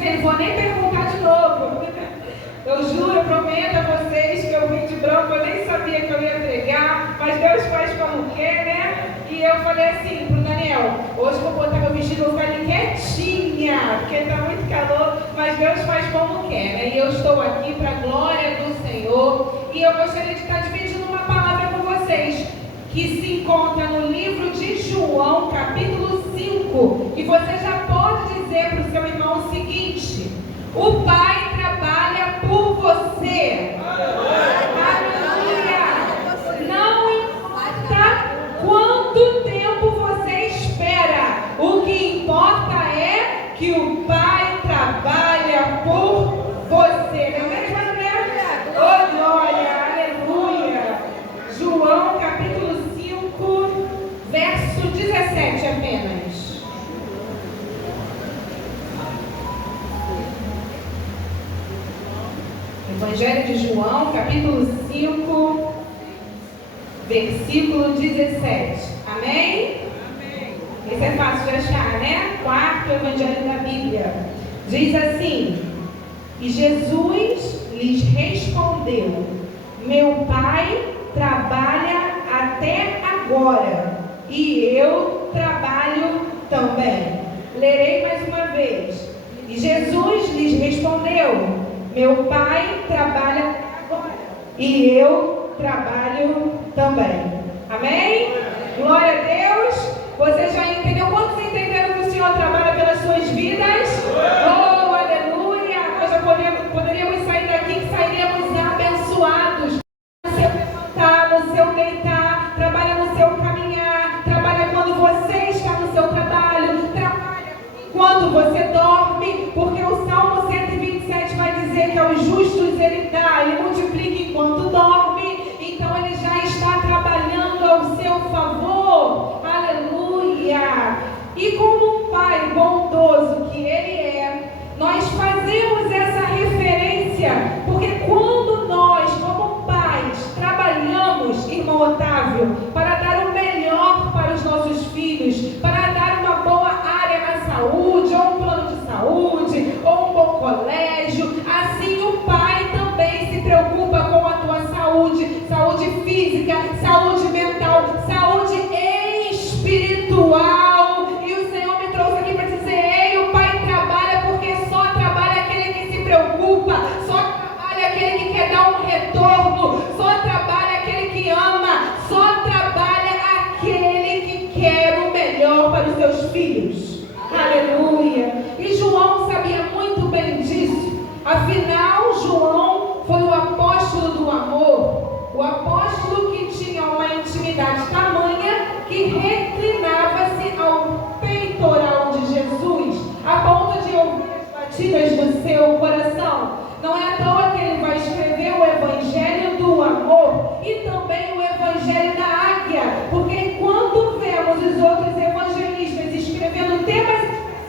Não vou nem perguntar de novo. Eu juro, eu prometo a vocês que eu vim de branco, eu nem sabia que eu ia pregar, mas Deus faz como quer, né? E eu falei assim pro Daniel, hoje eu vou botar meu vestido, vou ficar ali quietinha, porque está muito calor, mas Deus faz como quer, né? E eu estou aqui para a glória do Senhor, e eu gostaria de estar dividindo uma palavra com vocês, que se encontra no livro de João, capítulo 5, e você já pode dizer para o seu irmão o seguinte: o Pai trabalha por você. Aleluia! Não importa quanto tempo você espera, o que importa é que o Pai trabalha por você. Não é mesmo, André? Oh, glória! Aleluia! João, capítulo 5, verso 17 apenas. Evangelho de João, capítulo 5, versículo 17. Amém? Amém. Esse é fácil de achar, né? Quarto evangelho da Bíblia. Diz assim: e Jesus lhes respondeu: meu Pai trabalha até agora, e eu trabalho também. Lerei mais uma vez. E Jesus lhes respondeu: meu Pai trabalha agora, e eu trabalho também. Amém? Glória a Deus. Você já entendeu? Quantos entenderam que o Senhor trabalha pelas suas vidas? Oh, aleluia! Nós já poderíamos sair daqui que sairíamos abençoados. No seu levantar, no seu deitar, trabalha no seu caminhar, trabalha quando você está no seu trabalho, trabalha enquanto você dorme, porque o Salmo 127 vai dizer que aos justos ele dá, ele multiplica enquanto dorme, então ele já está trabalhando ao seu favor. Aleluia! E como um pai bondoso que ele é, nós fazemos essa referência, porque quando nós, como pais, trabalhamos, irmão Otávio, para dar o melhor para os nossos filhos, para dar uma boa área na saúde, ou um plano de saúde, ou um bom colégio, assim o pai também se preocupa com a tua saúde, saúde física, saúde mental, saúde espiritual. E o Senhor me trouxe aqui para dizer: ei, o pai trabalha, porque só trabalha aquele que se preocupa, só trabalha aquele que quer dar um retorno, só trabalha aquele que ama, só trabalha aquele que quer o melhor para os seus filhos. Aleluia! E João sabia muito bem disso. Afinal, João foi o apóstolo do amor, o apóstolo que tinha uma intimidade tamanha que reclinava-se ao peitoral de Jesus, a ponto de ouvir as batidas do seu coração. Não é à toa que ele vai escrever o Evangelho do amor e também o Evangelho da águia, porque enquanto vemos os outros evangelistas escrevendo temas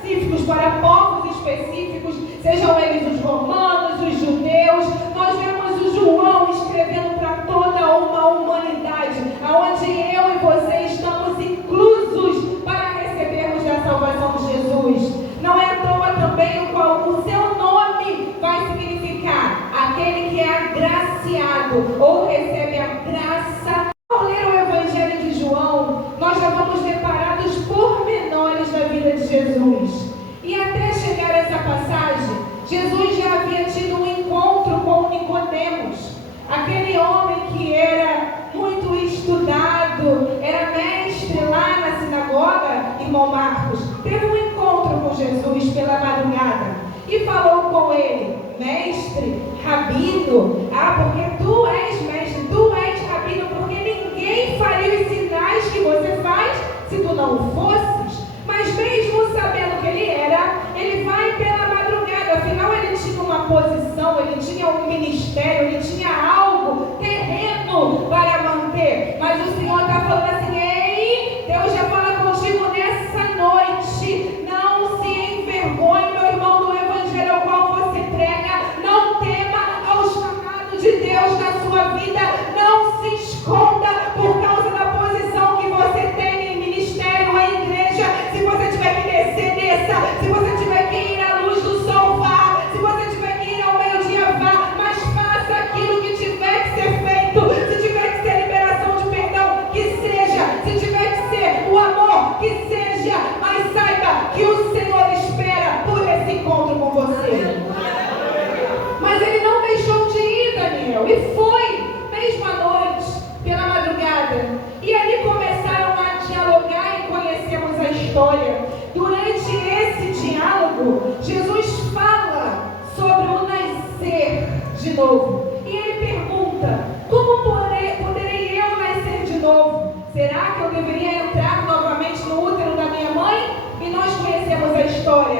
específicos para povos específicos, sejam eles os romanos, os judeus, nós vemos o João escrevendo para toda uma humanidade, onde eu e você estamos inclusos para recebermos da salvação de Jesus. Não é à toa também o seu nome vai significar aquele que é agraciado ou recebe a graça. Ao ler o Evangelho de João, nós já vamos deparar dos pormenores da vida de Jesus. E até chegar a essa passagem, Jesus já havia tido um encontro com Nicodemos, aquele homem que era muito estudado, era mestre lá na sinagoga, irmão Marcos. Teve um encontro com Jesus pela madrugada e falou com ele: mestre, rabino, porque tu és mestre, tu és rabino, porque ninguém faria os sinais que você faz se tu não fosses. Mas mesmo sabendo que ele era, ele vai pela madrugada. Afinal, ele tinha uma posição, ele tinha um ministério, ele tinha algo terreno para manter. Mas o Senhor está falando assim: ei, Deus já fala contigo nessa noite. Não se envergonhe, meu irmão, do Evangelho ao qual você prega. Não tema ao chamado de Deus na sua vida. Não se esconda por causa da posição que você tem em ministério, em igreja. Se você tiver que descer, desça. Se você tiver que ir à luz do sol, vá.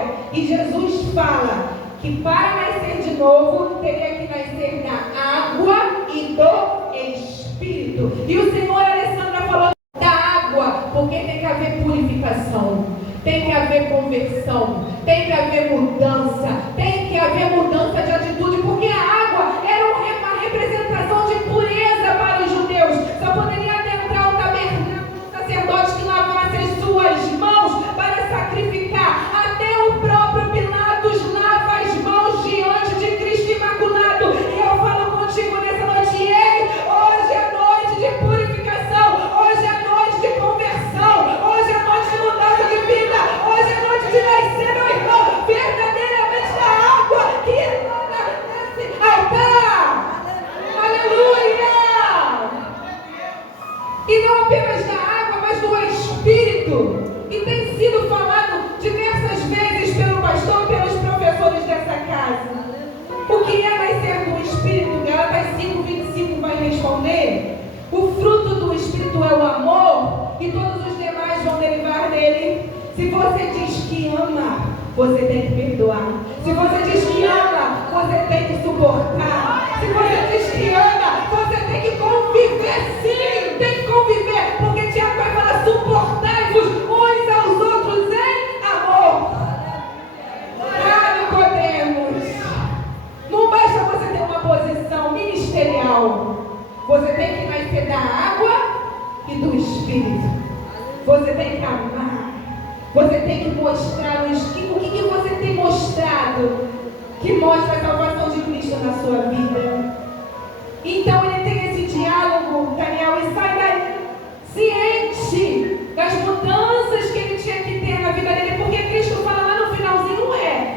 história. E Jesus fala que para nascer de novo, teria que nascer da água e do Espírito. E o Senhor Alessandra falou da água, porque tem que haver purificação, tem que haver conversão, tem que haver mudança, tem que haver mudança de atitude, porque a água era uma representação de pureza para os judeus. Só poderia adentrar o tabernáculo o sacerdote que lavasse as suas mãos para sacrificar. Até o próprio Pilatos lava as mãos diante de Cristo imaculado. E eu falo contigo nessa noite, ei, hoje é noite de purificação, hoje é noite de conversão, hoje é noite de mudança de vida, hoje é noite de nascer, meu irmão, verdadeiramente da água que emana nesse altar. Aleluia! E não apenas da água, mas do Espírito. E tem sido falado diversas vezes pelo pastor e pelos professores dessa casa. O que é nascer do Espírito? Gálatas 5:25 vai responder. O fruto do Espírito é o amor, e todos os demais vão derivar dele. Se você diz que ama, você tem que perdoar. Se você diz que ama, você tem que suportar. Se você diz que ama, você tem que conviver, sim, tem que conviver, porque Tiago vai falar: suportai-vos uns aos outros em amor. Podemos. Não basta você ter uma posição ministerial, você tem que nascer da água e do Espírito. Você tem que amar, você tem que mostrar o que você tem mostrado que mostra a salvação de Cristo na sua vida. Então ele tem esse diálogo, Daniel, e sai daí ciente das mudanças que ele tinha que ter na vida dele, porque Cristo fala lá no finalzinho: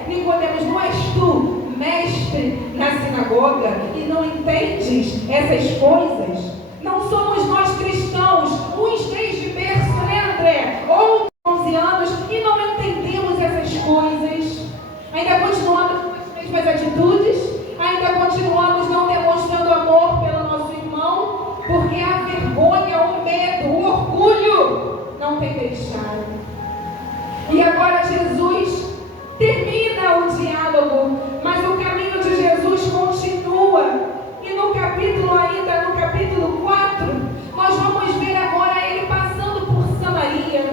Nicodemos, não és tu mestre na sinagoga e não entendes essas coisas? Não somos nós cristãos, uns desde berço, né, André? Ou 11 anos e não entendemos essas coisas. Ainda continuamos com as mesmas atitudes, ainda continuamos não demonstrando amor pelo nosso irmão, porque a vergonha, o medo, o orgulho não tem deixado. E agora Jesus termina o diálogo, mas o caminho de Jesus continua. E no capítulo 4, nós vamos ver agora ele passando por Samaria,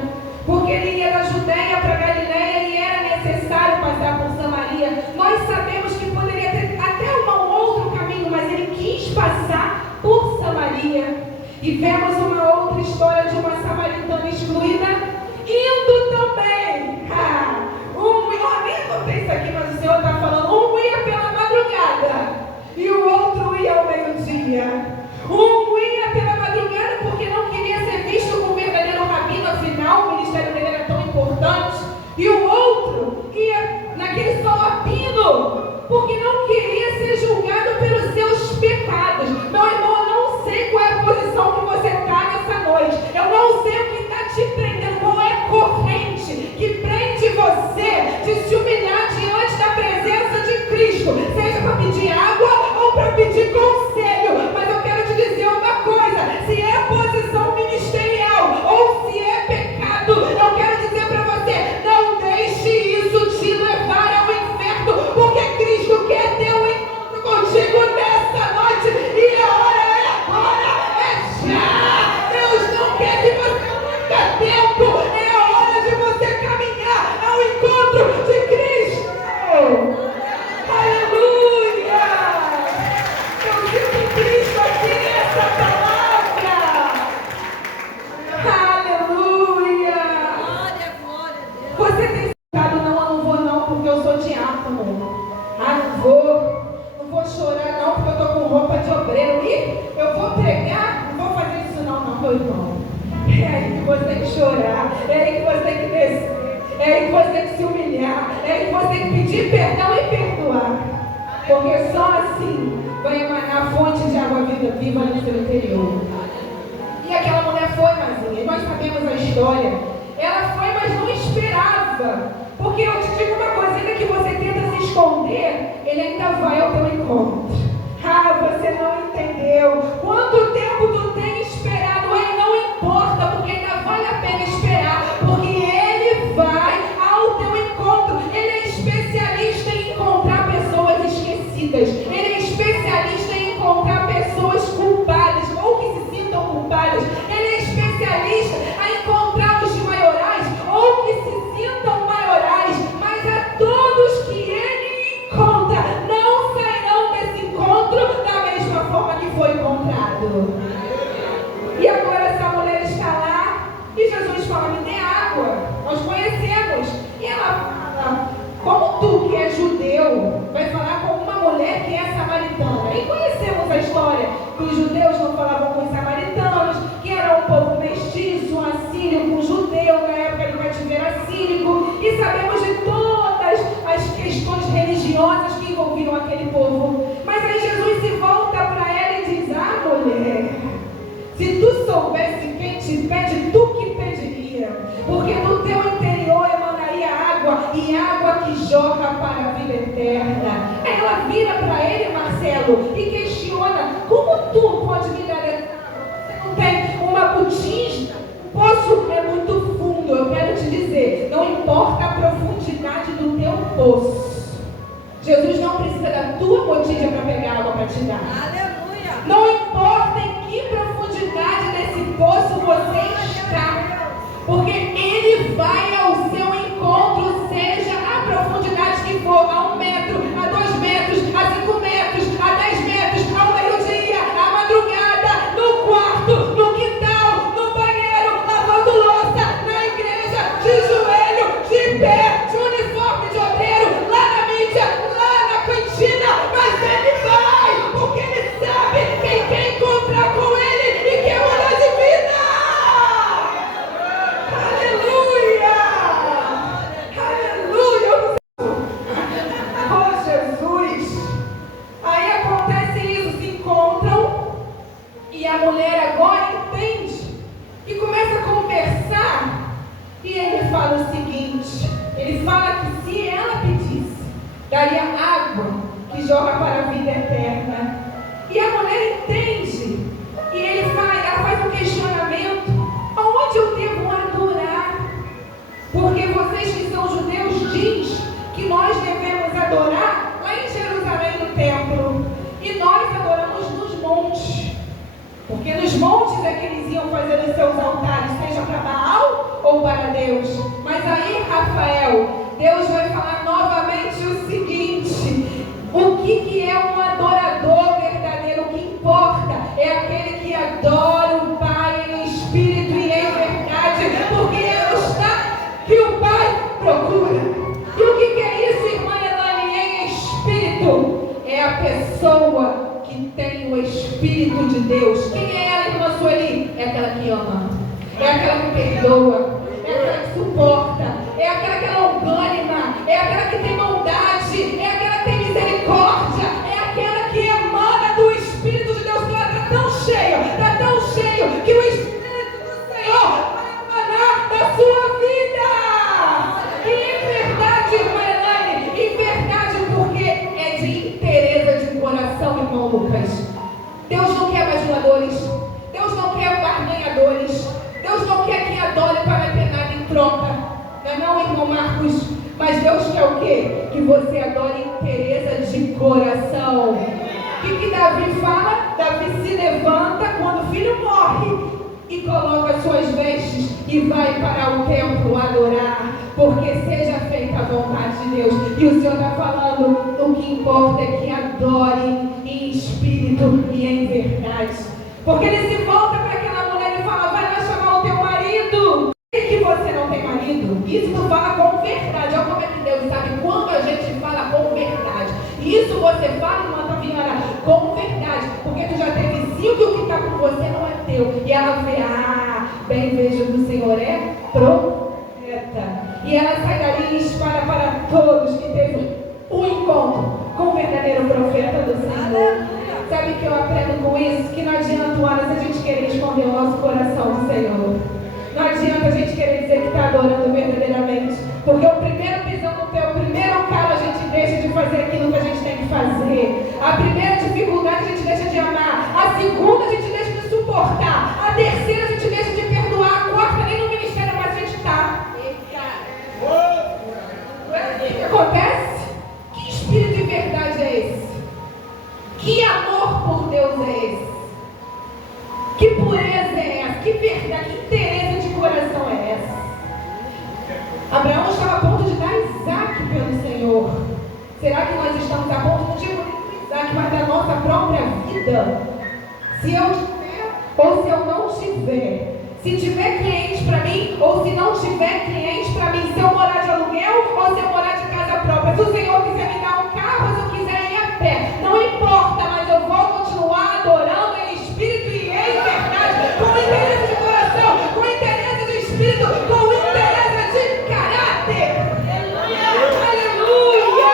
porque ele ia da Judeia para Galileia e era necessário passar por Samaria. Nós sabemos que poderia ter até um outro caminho, mas ele quis passar por Samaria. E vemos uma outra história de uma samaritana excluída indo também. Eu nem contei isso aqui, mas o Senhor está falando: um ia pela madrugada e o outro ia ao meio-dia. Um ia pela madrugada porque não queria ser visto como verdadeiro rabino, afinal o ministério dele era tão importante. E o outro ia naquele sol a pino porque não queria ser julgado pelos seus pecados. Meu irmão, eu não sei qual é a posição que você está nessa noite. Eu não sei o que está te prendendo, qual é a corrente que prende você de se humilhar diante da presença de Cristo, seja para pedir água ou para pedir conselho. Mas eu quero te dizer uma coisa: se é posição ministerial ou se é pecado, eu quero dizer para você: não deixe isso te levar ao inferno, porque Cristo quer ter um encontro contigo nessa noite, e a hora é agora, é já. Deus não quer que você perca tempo, é a hora de você caminhar ao encontro de Cristo. Aleluia! Eu sinto Cristo aqui nessa palavra. Aleluia! Você tem ficado: não, eu não vou não, porque eu sou diácono. Não vou chorar não, porque eu estou com roupa de obreiro. E eu vou pregar, não vou fazer isso não, meu irmão. É aí que você tem que chorar, é aí que você tem que descer, é aí que você tem que se humilhar, é aí que você tem que pedir perdão e perdoar. Porque só assim vai emanar a fonte de água viva no seu interior. E aquela mulher foi, Mazinha, e nós sabemos a história. Ela foi, mas não esperava. Porque eu te digo uma coisa: ainda que você tenta se esconder, ele ainda vai ao teu encontro. Você não entendeu. Quanto tempo tu tem esperado? Aí não importa, porque ainda vale a pena esperar, porque ele vai ao teu encontro. Ele soubesse quem te pede, tu que pediria. Porque do teu interior emanaria água, e água que jorra para a vida eterna. Aí ela vira para ele, Marcelo, e questiona: como tu pode me dar essa água? Você não tem uma botija? O poço é muito fundo. Eu quero te dizer, não importa a profundidade do teu poço, Jesus não precisa da tua botija para pegar água para te dar. Aleluia! Não importa em que profundidade desse poço você está, porque Ele vai ao seu encontro, seja a profundidade que for, a 1 metro, a 2 metros, a 5 metros, a 10 metros, ao meio-dia, à madrugada, no quarto, no quintal, no banheiro, lavando louça, na igreja, de joelho, de pé, de uniforme de obreiro, lá na mídia, lá na cantina, mas Ele vai, porque Ele sabe quem quer encontrar com Ele e quer mudar de vida. Aleluia! Aleluia! Oh, Jesus! Aí acontece isso, se encontram e a mulher agora entende e começa a conversar. E ele fala o seguinte: ele fala que se ela pedisse, daria água que jorra para a vida eterna. E a mulher entende. E ela faz um questionamento: aonde eu devo adorar? Porque vocês que são judeus diz que nós devemos adorar lá em Jerusalém no templo. E nós adoramos nos montes. Porque nos montes é que eles iam fazer os seus altares, seja para Baal ou para Deus. Mas aí, Rafael, Deus vai falar novamente o seguinte: o que é um adorador verdadeiro? O que importa é aquele que adora o Pai em espírito e em verdade, porque é o estado que o Pai procura. E o que é isso, irmã Elane, em espírito? É a pessoa que tem o Espírito de Deus. Quem é ela, irmã Sueli? É aquela que ama, é aquela que perdoa, é aquela que suporta, é aquela que é longânima, é aquela que tem bondade, é aquela que tem misericórdia, é aquela que emana do Espírito de Deus, que ela está tão cheio, que o Espírito do Senhor vai emanar da sua vida. E em verdade, irmã Elaine, em verdade, porque é de inteireza de coração, irmão Lucas. Deus não quer bajuladores, Deus não quer barganhadores, Deus não quer quem adore para ter nada em troca. Não, irmão Marcos, mas Deus quer o quê? Que você adore em inteireza de coração. O que Davi fala? Davi se levanta quando o filho morre e coloca suas vestes e vai para o templo adorar, porque seja feita a vontade de Deus. E o Senhor está falando, o que importa é que adore em espírito e em verdade. Porque ele se volta para aquela mulher e fala: vai lá chamar o teu marido. E que você não tem marido? Isso tu fala com verdade. Olha como é que Deus sabe quando a gente fala com verdade. Isso você fala, irmã Taviana, com verdade. Porque tu já teve 5 e o que está com você não é teu. E ela vê: ah, bem vejo do Senhor é profeta. E ela sai dali e espalha para todos que teve um encontro com o verdadeiro profeta do Senhor. Sabe o que eu aprendo com isso? Que não adianta horas a gente querer esconder o nosso coração do Senhor. Não adianta a gente querer dizer que está adorando verdadeiramente. Porque o primeiro pisão no pé, o primeiro calo, a gente deixa de fazer aquilo que a gente tem que fazer. A primeira dificuldade a gente deixa de amar. A segunda a gente deixa de suportar. A terceira a gente deixa de perdoar. A quarta nem no ministério mais a gente está. O que acontece? Que espírito de verdade é esse? Que amor por Deus é esse? Que pureza é essa? Que verdade, que interesse de coração é essa? Abraão estava a ponto de dar Isaac pelo Senhor. Será que nós estamos a ponto, não digo nem do Isaac, mas da nossa própria vida? Se eu tiver ou se eu não tiver, se tiver cliente para mim ou se não tiver cliente para mim, se eu morar de aluguel ou se eu morar de casa própria, se o Senhor quiser me dar um carro, se eu quiser ir a pé, não importa, mas eu vou continuar adorando em espírito e em verdade, com interesse de coração, com interesse de espírito, com interesse de caráter. Aleluia!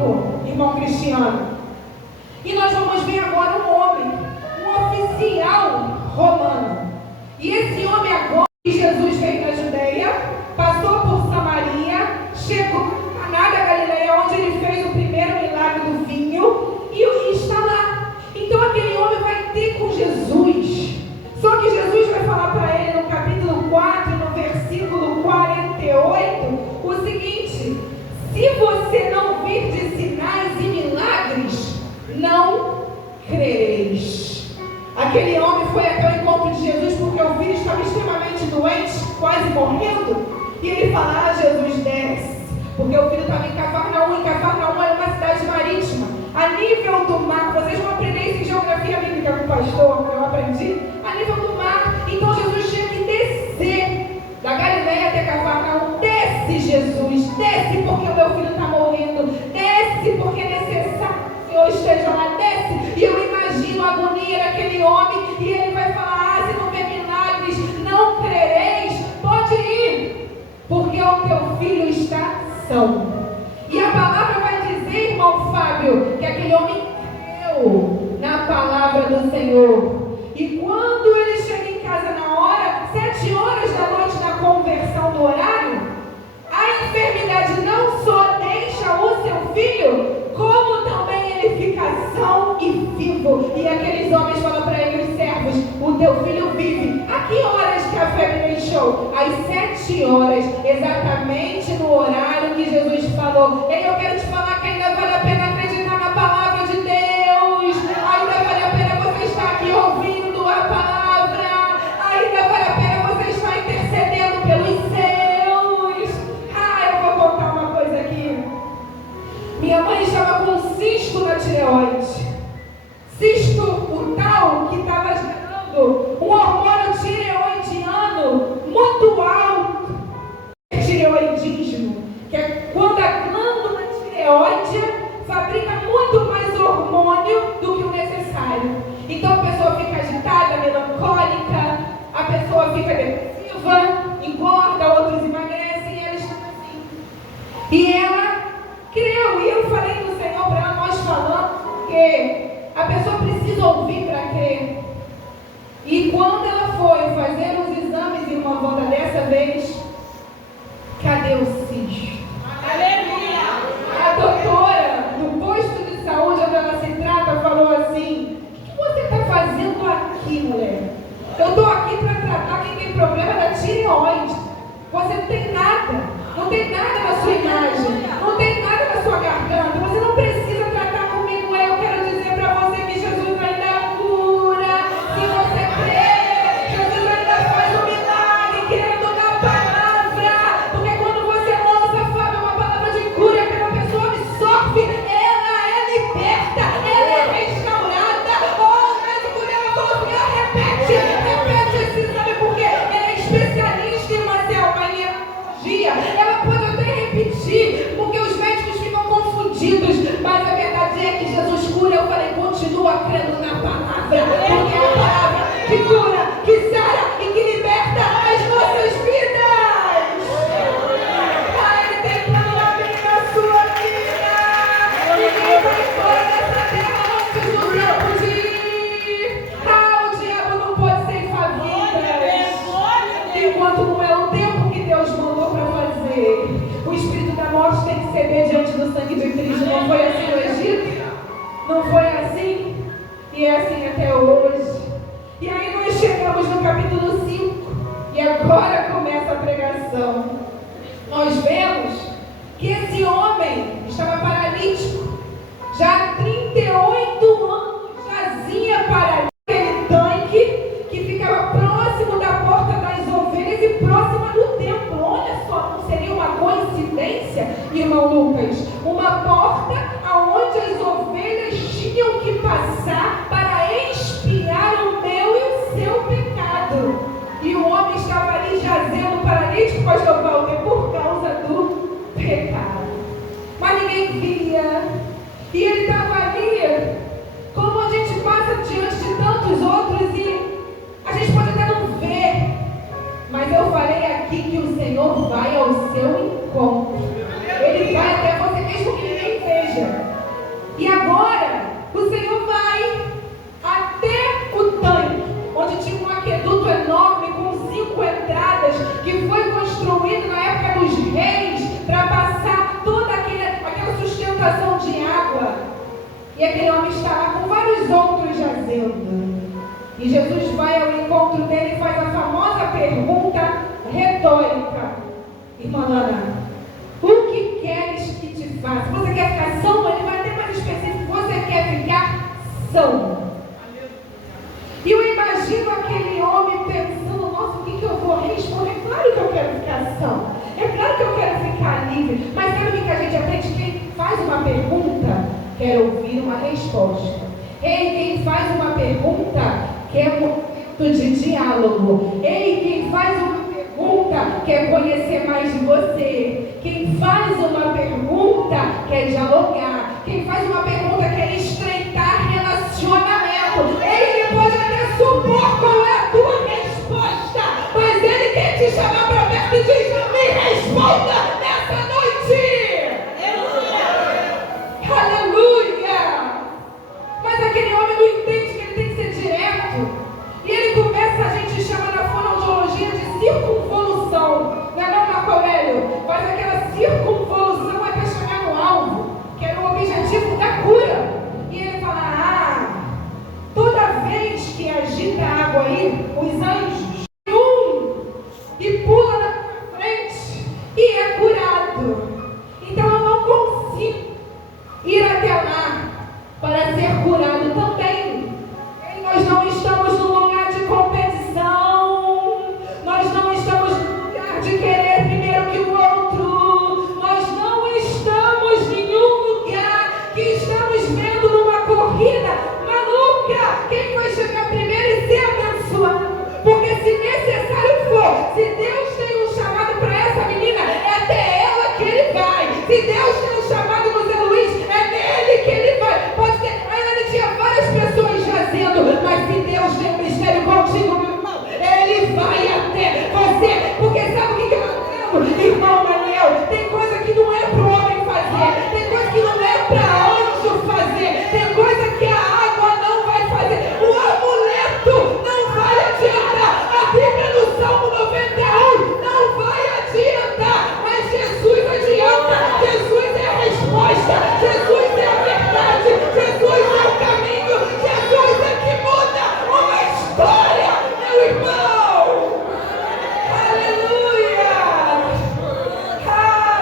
5, irmão Cristiano. E nós vamos ver agora um homem, um oficial romano. E esse homem agora, Jesus veio da Judeia, passou por Samaria, chegou a Caná da Galileia, onde ele fez o primeiro milagre do vinho, e está lá. Então aquele homem vai ter com Jesus. Só que Jesus vai falar para ele no capítulo 4, no versículo 48, o seguinte: se você não vir de sinais e milagres, não crereis. Aquele homem foi até o encontro de Jesus porque o filho estava extremamente doente, quase morrendo. E ele fala: Jesus, desce. Porque o filho estava em Cafarnaum. E Cafarnaum era uma cidade marítima, a nível do mar. Vocês vão aprender isso em geografia bíblica com o pastor, que eu aprendi. A nível do mar. Então Jesus tinha que descer da Galileia até Cafarnaum. Desce, Jesus, desce, porque o meu filho está morrendo. Desce, porque é necessário que o Senhor esteja lá. Desce. E eu imagino a agonia daquele homem. E ele vai falar: se não vê milagres, não crereis. Pode ir, porque o teu filho está são. E a palavra vai dizer, irmão Fábio, que aquele homem creu na palavra do Senhor. E quando ele chega em casa na hora, 7 horas da noite, na conversão do horário, a enfermidade não só deixa o seu filho, como também ele fica são e vivo. E aqueles homens falam para ele, os servos: o teu filho vive. A que horas que a febre deixou? Às 7 horas, exatamente no horário que Jesus falou. E eu quero te falar que ainda vale a pena acreditar na palavra de Deus. Ainda vale a pena você estar aqui ouvindo a palavra. Ainda vale a pena você estar intercedendo pelos seus. Eu vou contar uma coisa aqui. Minha mãe estava com um cisto na tireoide. Cisto, o tal que estava gerando um hormônio tireoidiano muito alto. Tireoidismo, que é quando a glândula tireoide fabrica muito mais hormônio do que o necessário. Então a pessoa fica agitada, melancólica, a pessoa fica depressiva, engorda, outros emagrecem, e eles estão assim. E ela creu, e eu falei do Senhor para ela, nós falamos, porque a pessoa precisa ouvir para crer. E quando ela foi fazer os exames, irmã Wanda, dessa vez, cadê o cisto? Aleluia! A doutora do posto de saúde onde ela se trata falou assim: o que você está fazendo aqui, mulher? Eu estou aqui para tratar quem tem problema da tireoide. Você não tem nada, não tem nada na sua imagem, não tem nada na sua garganta. Você não precisa tratar comigo. Eu quero dizer para você que Jesus ainda cura. Se você crê, Jesus ainda faz um milagre, querendo na palavra. Porque quando você lança, Fábio, uma palavra de cura, aquela pessoa absorve, ela é liberta, ela é restaurada. O médico dela falou assim: repete esse exame, porque ela é especialista em uma neurologia. Ela pode até repetir, porque os médicos ficam confundidos, mas a verdade é que Jesus cura. Eu falei: continua crendo na palavra, porque é a palavra que cura, que sara e que liberta as nossas vidas. Ele tem plano na minha, sua vida. Ninguém vai embora dessa terra antes do tempo de ir. O diabo não pode ceifar vidas enquanto não é o tempo que Deus mandou para fazer. O espírito da morte tem que ceder diante do sangue de Cristo. Não foi assim no Egito? Não foi assim? E é assim até hoje. E aí nós chegamos no capítulo 5. E agora começa a pregação. Nós vemos que esse homem estava paralítico. Já há 38 anos jazia paralítico. Aquele tanque que ficava próximo da porta das ovelhas e próxima do templo. Olha só, não seria uma coincidência, irmão Lucas? Uma porta aonde as ovelhas tinham que passar para expiar o meu e o seu pecado. E o homem estava ali jazendo paralítico, pastor Walter, por causa do pecado. Mas ninguém via. E ele estava ali, como a gente passa diante de tantos outros e a gente pode até não ver, mas eu falei aqui que o Senhor vai ao seu encontro. Ele vai até você mesmo que ninguém veja. estação de água. E aquele homem está lá com vários outros jazendo. E Jesus vai ao encontro dele e faz a famosa pergunta retórica: irmã Ana, o que queres que te faça? Você quer ficar são? Ele vai até mais específico: você quer ficar são? E eu imagino aquele homem pensando: nossa, o que eu vou responder? É claro que eu quero ficar são. É claro que eu quero ficar livre. Mas sabe o que a gente aprende? Quem faz uma pergunta quer ouvir uma resposta. Ei, quem faz uma pergunta quer momento de diálogo. Ei, quem faz uma pergunta quer conhecer mais de você. Quem faz uma pergunta quer dialogar. Quem faz uma pergunta quer estreitar relacionamento. Ei, ele pode até supor qual é a tua resposta, mas ele quer te chamar para perto e diz: me responda nessa noite. Aleluia! Mas aquele homem não entende que ele tem que ser direto. E ele começa, a gente chama na fonoaudiologia de circunvolução. Não é não, Marco Aurélio? Faz aquela circunvolução até chegar no alvo, que era o objetivo da cura. E ele fala: toda vez que agita a água aí, os anjos e pula na frente e é curado. Então eu não consigo ir até lá para ser curado também. E nós não estamos no lugar de competição. Nós não estamos no lugar de querer primeiro que o outro. Nós não estamos em nenhum lugar que estamos vendo numa corrida maluca. Quem vai chegar primeiro e ser abençoado? Porque se necessário for, se Deus tem um chamado para essa menina, é até ela que ele vai. Se Deus tem um chamado no Zé Luiz, é nele que ele vai. Pode ter, ainda tinha várias pessoas jazendo, mas se Deus tem um mistério contigo, meu irmão, ele vai até você. Porque sabe o que eu aprendo, irmão Daniel? Tem coisa que não é para o homem fazer, tem coisa que não é para anjo fazer, tem coisa que a água não vai fazer, o amuleto não vai adiantar. A Bíblia no Salmo 91 não vai adiantar, mas Jesus adianta. Jesus é a resposta, Jesus é a verdade, Jesus é o caminho, Jesus é que muda uma história, meu irmão. Aleluia!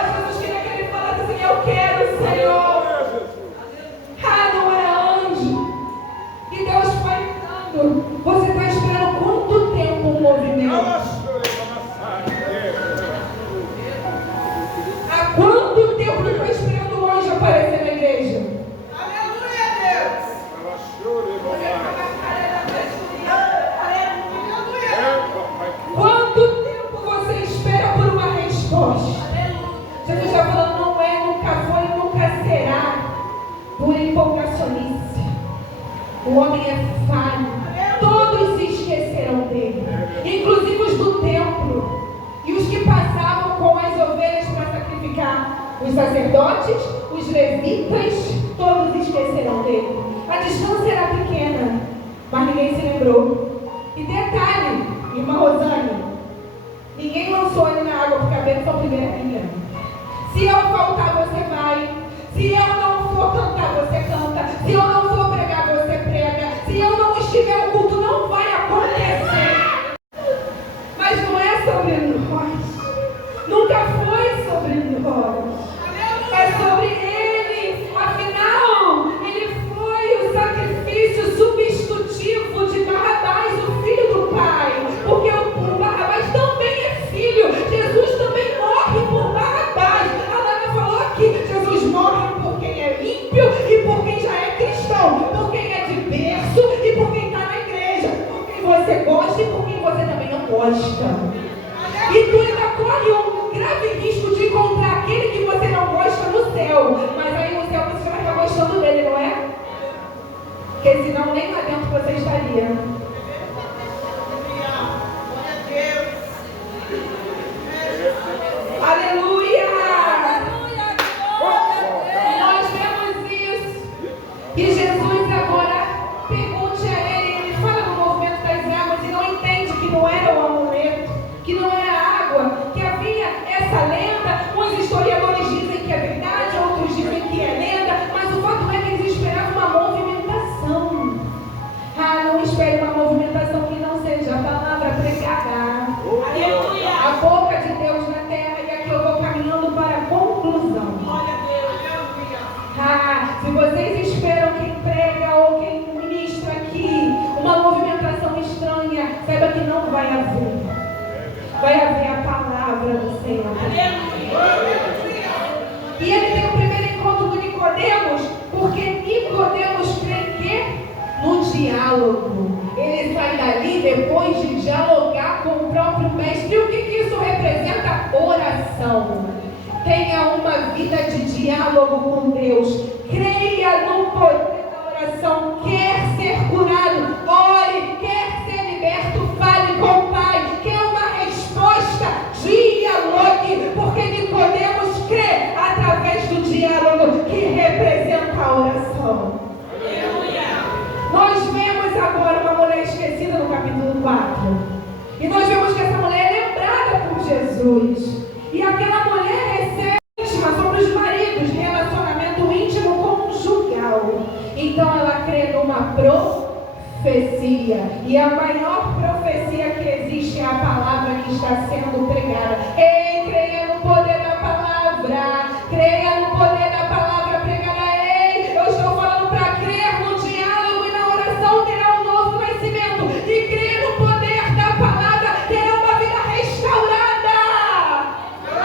Jesus queria que ele falasse assim: eu quero, Senhor. Não era anjo. E Deus foi dando. Você está esperando quanto tempo um movimento? Há quanto tempo você está esperando o anjo aparecer na igreja? Aleluia, Deus! Quanto tempo você espera por uma resposta? Jesus está falando: não é, nunca foi e nunca será por empolgações. O homem é falho. Todos se esquecerão dele, inclusive os do templo e os que passavam com as ovelhas para sacrificar. Os sacerdotes, os levitas, todos esquecerão dele. A distância era pequena, mas ninguém se lembrou. E detalhe, irmã Rosane, ninguém lançou ele na água porque a bênção primeira é primeira. Se eu faltar, você vai. Se eu não for cantar, você canta. Se eu não for pregar, você prega. Se eu não estiver, o culto não vai acontecer. Mas não é sobre nós. Nunca foi sobre nós. É sobre ele. Afinal, ele foi o sacrifício substitutivo de Barrabás, o filho do Pai. Porque o Barrabás também é filho. Jesus também morre por Barrabás. A Lara falou aqui: Jesus morre por quem é ímpio e por quem já é cristão, por quem é de berço e por quem está na igreja, por quem você gosta e por quem você também não gosta. E tu ainda corre um grave risco de encontrar aquele que você não gosta no céu. Mas aí no céu você vai estar gostando dele, não é? Porque senão nem lá dentro você estaria. Aleluia! Nós vemos isso. E Jesus agora pergunte a ele. Ele fala do movimento das águas e não entende que não era o amuleto, que não era a água, que havia essa lenda. Uns historiadores dizem que é verdade, outros dizem que é lenda. vai haver a palavra do Senhor. E ele tem o primeiro encontro do Nicodemos, porque Nicodemos crê em quê? No diálogo. Ele sai dali depois de dialogar com o próprio mestre. E o que isso representa? Oração. Tenha uma vida de diálogo com Deus. Creia no poder da oração. Quer ser curado? Ore. Quer ser liberto? Fale com o Pai. Quer uma resposta? Dialogue. Porque Nicodemos crê através do diálogo que representa a oração. Nós vemos agora uma mulher esquecida no capítulo 4. E nós vemos que essa mulher é lembrada por Jesus. E aquela mulher recebe íntima sobre os maridos, relacionamento íntimo conjugal. Então ela crê numa profecia. E a maior profecia que existe é a palavra que está sendo pregada. Ei, creia no poder da palavra. Creia no poder da palavra pregada. Ei, eu estou falando para crer no diálogo e na oração terá um novo nascimento. E crer no poder da palavra terá uma vida restaurada.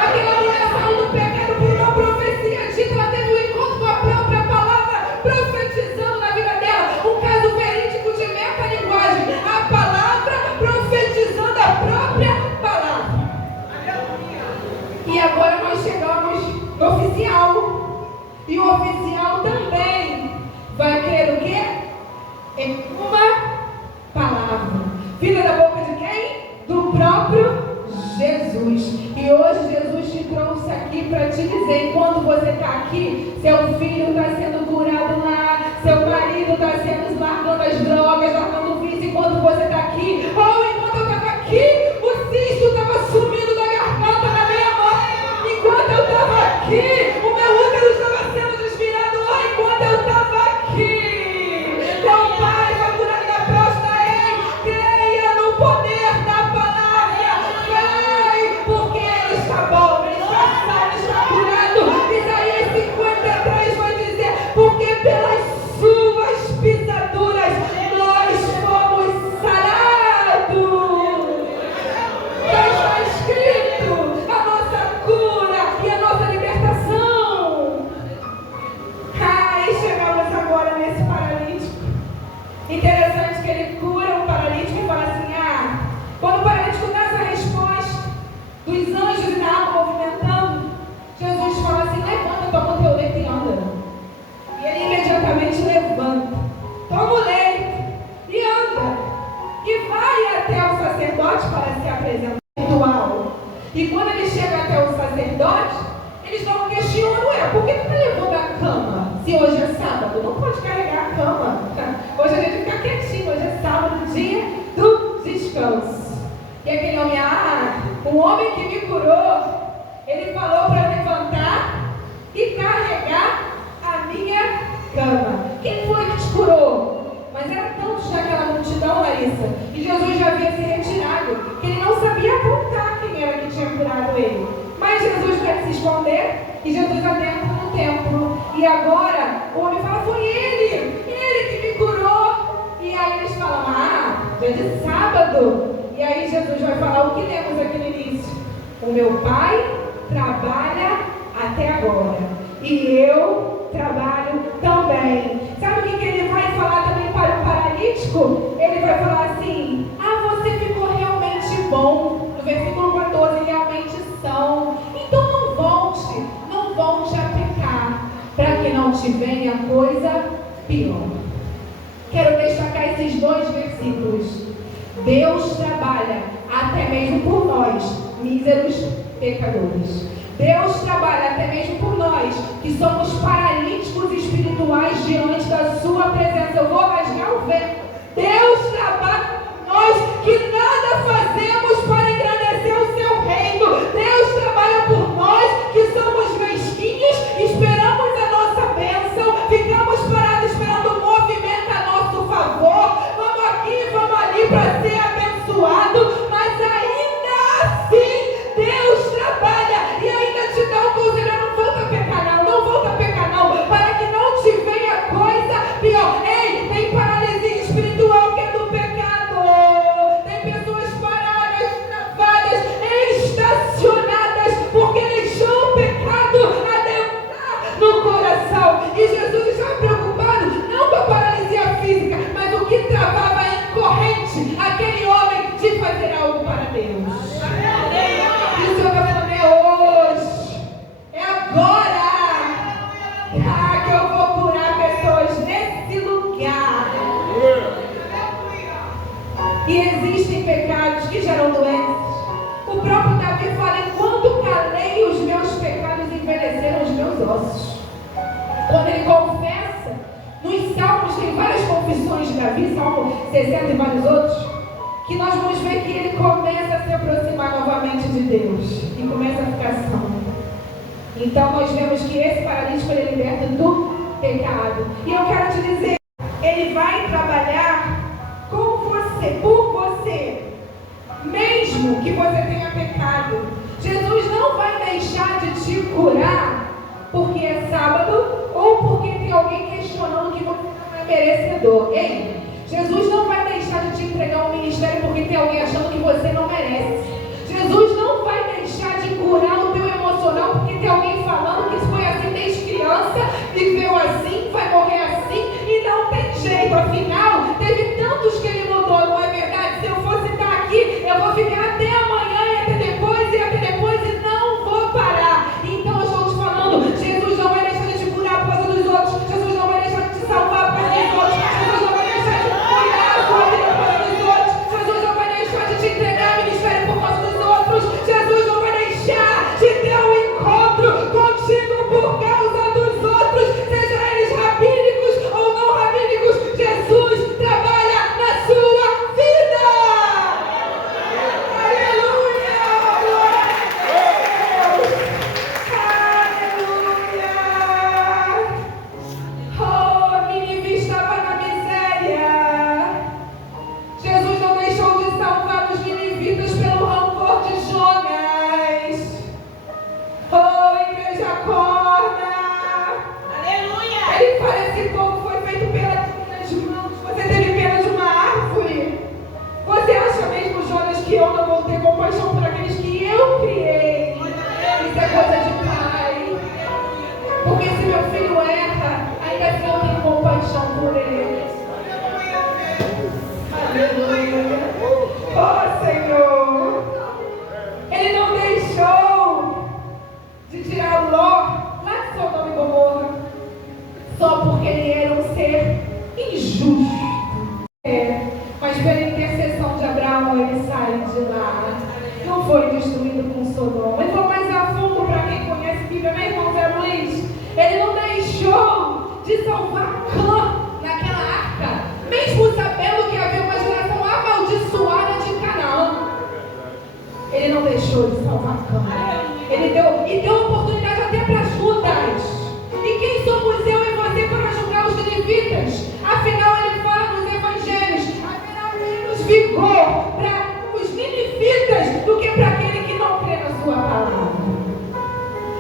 Aquela mulher saiu do pecado por uma profecia dita. Ela teve um encontro com a própria palavra, profetizando na vida dela. Um caso verídico de metalinguagem. A palavra profetizando a própria palavra. E agora nós chegamos no oficial. E o oficial também vai crer o quê? Em uma palavra. Vinda da boca de quem? Do próprio Jesus. E hoje Jesus te trouxe aqui para te dizer, enquanto você está aqui, seu filho está sendo curado lá, seu marido está sendo largando as drogas, largando o vício, enquanto você está aqui, ou enquanto eu estava aqui, o cisto estava sumindo da garganta na minha mão, enquanto eu estava aqui, o meu útero estava sendo desvirado, ou enquanto eu estava aqui, meu pai vai curar da próstata. Creia no poder da palavra, porque Ele está bom, Ele está salvo, Ele está curado. Isaías 53 vai dizer, porque pelas suas pisaduras nós fomos sarados. Já está escrito a nossa cura e a nossa libertação. E chegamos agora nesse paralítico. Interessante que ele cura o paralítico e fala assim, quando o paralítico dá essa resposta dos anjos e da água movimentando, Jesus fala assim, levanta, toma o teu leito e anda. E ele imediatamente levanta, toma o leito e anda. E vai até o sacerdote para se apresentar ritual. E quando ele chega até o sacerdote, eles não questionam, por que tu está levando a cama? Se hoje é sábado, não pode carregar a cama. Hoje a gente fica quietinho, hoje é sábado, dia do descanso. E aquele homem, o homem que me curou, ele falou para levantar e carregar a minha cama. Quem foi que te curou? Mas era tanto daquela multidão, Larissa, e Jesus já havia se retirado, que ele não sabia apontar quem era que tinha curado ele. Mas Jesus vai se esconder e Jesus adentra no templo. E agora o homem fala, foi ele que me curou. E aí eles falam, dia de sábado. E aí Jesus vai falar o que lemos aqui no início. O meu pai trabalha até agora. E eu trabalho também. Sabe o que ele vai falar também para o paralítico? Ele vai falar assim, você ficou realmente bom. No versículo 14, realmente são. Então não volte a pecar, para que não te venha coisa pior. Quero destacar esses dois versículos. Deus trabalha até mesmo por nós, míseros pecadores. Deus trabalha até mesmo por nós, que somos paralíticos espirituais diante da sua presença. Eu vou rasgar o vento. Deus trabalha por nós, que nada fazemos para engrandecer o seu reino. Deus trabalha por nós, que somos mesquinhos, esperamos a nossa bênção, ficamos parados esperando o movimento a nosso favor. Vamos aqui, vamos ali para ser abençoado, mas ainda assim Deus trabalha e ainda te dá um conselho. Não volta a pecar não, para que não te venha coisa pior. Ei, tem paralisia espiritual que é do pecado. Salmos tem várias confissões de Davi, Salmo 60 e vários outros, que nós vamos ver que ele começa a se aproximar novamente de Deus e começa a ficar santo. Então nós vemos que esse paralítico ele é liberto do pecado. E eu quero te dizer, ele vai trabalhar com você, por você, mesmo que você tenha pecado. Jesus não vai deixar de te curar porque é sábado ou porque tem alguém questionando que você não é merecedor. Ei, Jesus não vai deixar de te entregar um ministério porque tem alguém achando que você não merece. Jesus não vai deixar de curar o teu emocional porque tem alguém falando que foi assim desde criança, viveu assim, vai morrer assim e não tem jeito. Afinal, teve tantos que ele mudou, não é verdade? Se eu fosse estar aqui, eu vou ficar até amanhã e até depois e não vou parar. Então eu estou te falando, Jesus não vai deixar de te curar por causa dos outros. Jesus não vai deixar de te salvar por causa dos outros. Jesus não vai deixar de curar a sua vida por causa dos outros. Jesus não vai deixar de te entregar o ministério por causa dos outros. Jesus não vai deixar de ter um encontro contigo por causa dos outros, seja eles rabínicos ou não rabínicos. Jesus trabalha na sua vida. Aleluia! Aleluia! Oh, Nínive estava na miséria. Jesus não deixou de salvar os ninivitas pelo rancor de Jonas. Oh, igreja acorda! Aleluia! Ele fala, esse povo foi feito pelas minhas mãos. Você teve pena de uma árvore? Você acha mesmo, Jonas, que eu não vou ter compaixão por aqueles que eu criei? Isso é coisa de pai. Porque se meu filho erra, ainda assim eu tenho compaixão por ele. Aleluia! Oh, Senhor! Ele não deixou de tirar Ló lá de Sodoma e Gomorra só porque ele era um ser injusto. Mas pela intercessão de Abraão ele sai de lá. Não foi destruído com Sodoma. Ele foi mais a fundo para quem conhece Bíblia, né, irmão Zé Luiz? Ele não deixou de salvar Cã naquela arca, mesmo sabendo que havia uma geração amaldiçoada de Canaã. Ele não deixou de salvar Cã. Ele deu oportunidade até para Judas. E quem somos eu e você para julgar os ninivitas? Afinal, ele fala nos evangelhos, haverá menos vigor para os ninivitas do que para aquele que não crê na sua palavra.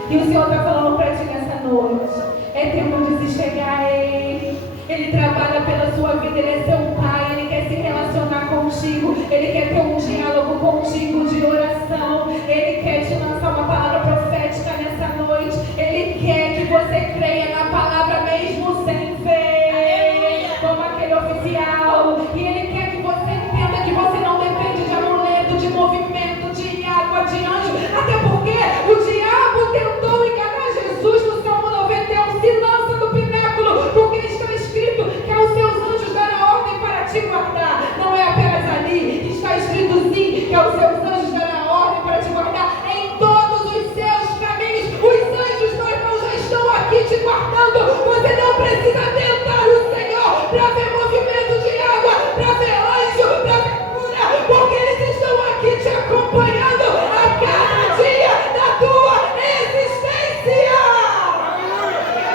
E o Senhor está falando para ti nessa noite. É tempo de se chegar a Ele. Ele trabalha pela sua vida, Ele é seu Pai, Ele quer se relacionar contigo, Ele quer ter um diálogo contigo de oração, Ele quer te lançar uma palavra profética nessa noite, Ele quer que você creia na palavra mesmo sem ver, como aquele oficial, e Ele quer que você entenda que você não depende de amuleto, de movimento, de água, de anjo, até porque o diabo tentou enganar Jesus no Salmo 91, se lança do pináculo, porque está escrito que aos seus anjos dará ordem para te guardar. Não é apenas ali, está escrito sim, que aos seus anjos dará ordem para te guardar em todos os seus caminhos. Os anjos, meu irmão, já estão aqui te guardando. Você não precisa tentar o Senhor para ver movimento de água, para ver anjo, para ver cura, porque eles estão aqui te acompanhando a cada dia da tua existência.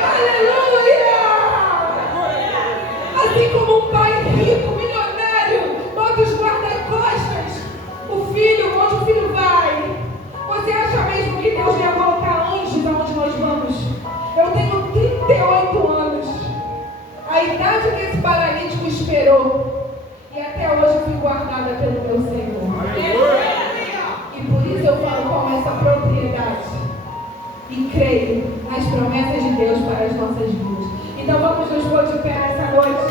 Aleluia! Assim como um pai rico, milionário, bota os guarda-costas, o filho, onde o filho vai. Você acha mesmo que Deus ia colocar anjos aonde nós vamos? Eu tenho 38 anos, a idade que esse paralítico esperou, e até hoje eu fui guardada pelo meu Senhor. E por isso eu falo com essa propriedade e creio nas promessas de Deus para as nossas vidas. Então vamos nos pôr de pé nessa noite.